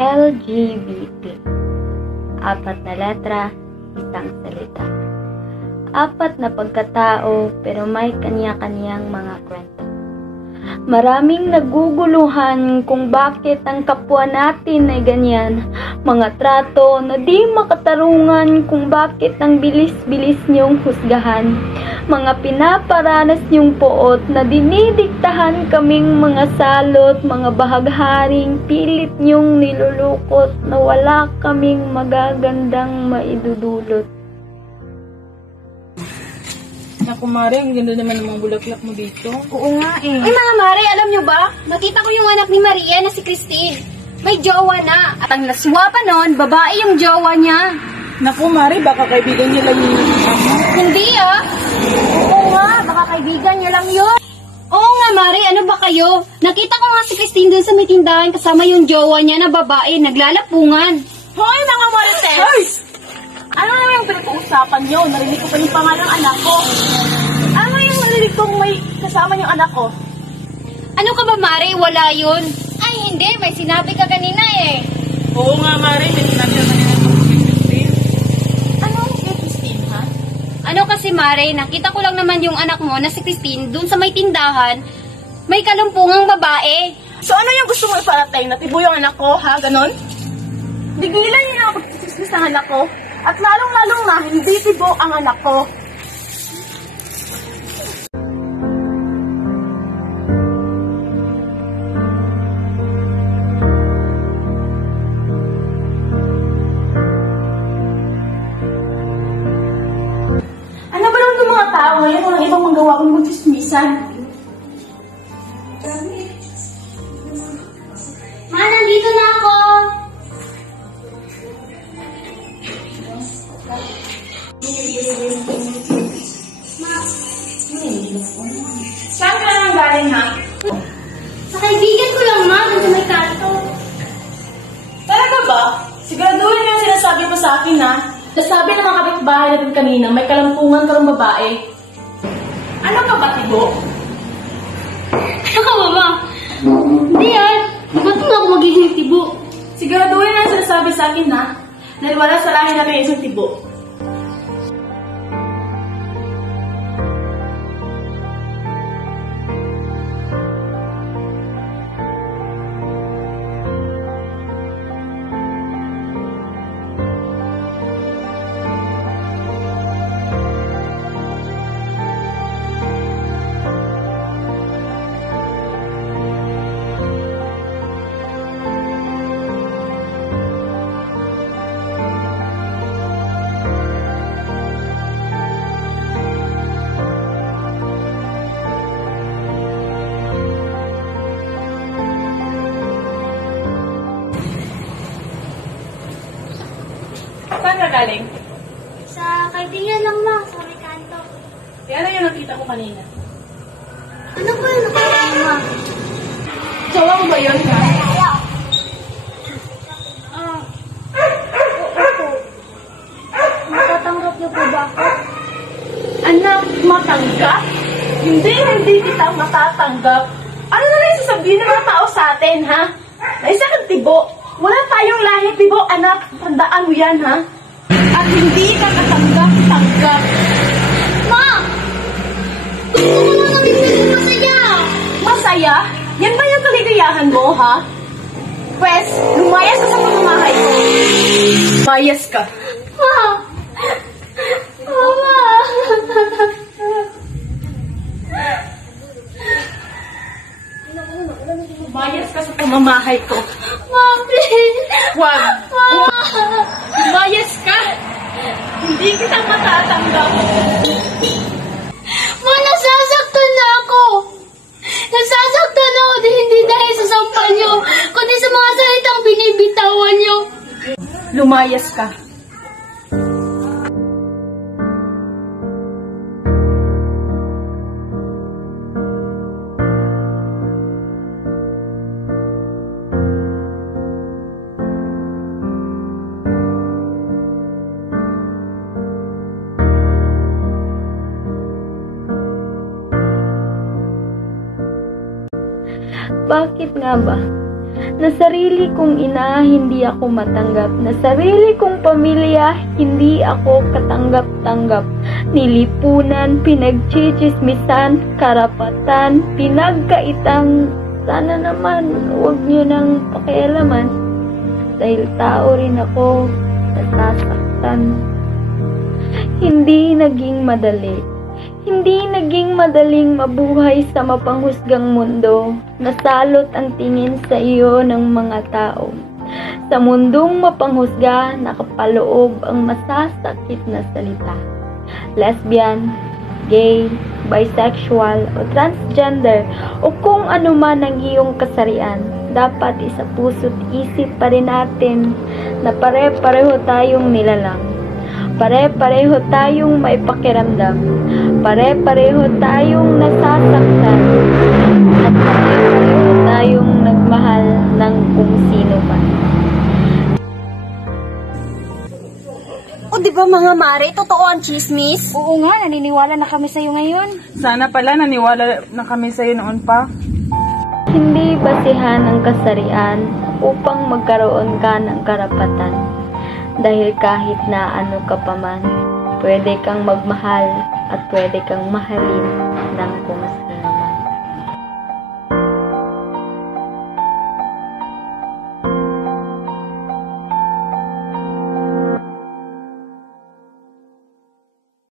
LGBT. 4 na letra, isang salita. 4 na pagkatao pero may kanya-kanyang mga kwento. Maraming naguguluhan kung bakit ang kapwa natin ay ganyan. Mga trato na di makatarungan kung bakit ang bilis-bilis niyong husgahan. Mga pinaparanas niyong poot na dinidiktahan kaming mga salot, mga bahagharing pilit niyong nilulukot na wala kaming magagandang maidudulot. Naku, Mare, ang ganda naman ng mga bulaklak mo dito. Oo nga eh. Ay mga Mare, alam nyo ba? Nakita ko yung anak ni Maria na si Christine. May jowa na. At ang laswa pa nun, babae yung jowa niya. Naku, Mare, baka kaibigan niyo lang yung Hindi ah. Oo nga, baka kaibigan niya lang yun. Oo nga Mare, ano ba kayo? Nakita ko nga si Christine dun sa may tindahan kasama yung jowa niya na babae, naglalapungan. Hoy, mga Marites! Hoy! Ano naman yung pinag-uusapan niyo? Narinig ko pa yung pangalang anak ko. Ano yung narinig kong may kasama yung anak ko? Ano ka ba Mare? Wala yun. Ay hindi, may sinabi ka kanina eh. Oo nga, Mare, may sinabi naman nila kay Christine. Ano kay Christine, ha? Ano kasi Mare, nakita ko lang naman yung anak mo na si Christine dun sa may tindahan, may kalumpungang babae. So ano yung gusto mo iparating? Natibo yung anak ko, ha? Ganon? Bigilan niyo na pagkikismis ng anak ko. At lalong-lalong na, hindi tibo ang anak ko. Ano ba lang ng mga tao ngayon? Walang ibang magawa kung magchismisan. Ma, nandito na ako! Saan ka naman galing, ha? Sa kaibigan ko lang, Ma, dun sa may kanto. Talaga ba? Siguraduhin yung sinasabi mo sa akin, ha? Nasabi ng mga kapitbahay natin kanina, may kalampungan ka ng babae. Ano ka ba, Tibo? Ano ka ba, Ma? Hindi yan. Ba't nga ako magiging tibo? Siguraduhin ang sinasabi sa akin, ha? Dahil wala sa lahi natin isang Tibo. Saan ka galing? Sa kaibigan lang, Ma, sa may kanto. Kaya ano yung nakita ko kanina? Ano ba yung nakita mo, Ma? Jowa mo ba yun, ha? Opo. Matatanggap niyo po ba ako? Anak, matanggap? Hindi kita matatanggap. Ano na lang sasabihin ng mga tao sa atin, ha? Na isa kang Tibo. Wala tayong lahi, Tibo, anak. Tandaan mo yan, ha? At hindi ka katanggap-tanggap. Ma! Gusto ko lang namin maging masaya! Masaya? Yan ba yung kaligayahan mo, ha? Pwes, lumayas ka sa pamamahay ko. Lumayas ka. Ma! Mama! Lumayas ka sa pamamahay ko. Mami! Wag. Mama! Lumayas ka. Hindi kita matatanggap. Ma, nasasaktan na ako! Nasasaktan ako hindi dahil sa sampal niyo, kundi sa mga salitang binibitawan niyo. Lumayas ka. Bakit nga ba? Na sarili kong ina, hindi ako matanggap. Na sarili kong pamilya, hindi ako katanggap-tanggap. Nilipunan, pinagchichismisan, karapatan, pinagkaitang. Sana naman, huwag niyo nang pakialaman. Dahil tao rin ako, nasasaktan. Hindi naging madali. Hindi naging madaling mabuhay sa mapanghusgang mundo. Nasalot ang tingin sa iyo ng mga tao. Sa mundong mapanghusga, nakapaloob ang masasakit na salita. Lesbian, gay, bisexual, o transgender, o kung ano man ang iyong kasarian, dapat isa puso't isip pa rin natin na pare-pareho tayong nilalang. Pare-pareho tayong may pakiramdam. Pare-pareho tayong nasasaktan. At pare-pareho tayong nagmahal ng kung sino man. O di ba mga Mare, totoo ang chismis? Oo nga, naniniwala na kami sa'yo ngayon. Sana pala naniwala na kami sa'yo noon pa. Hindi basihan ang kasarian upang magkaroon ka ng karapatan. Dahil kahit na ano ka pa man, pwede kang magmahal at pwede kang mahalin ng kung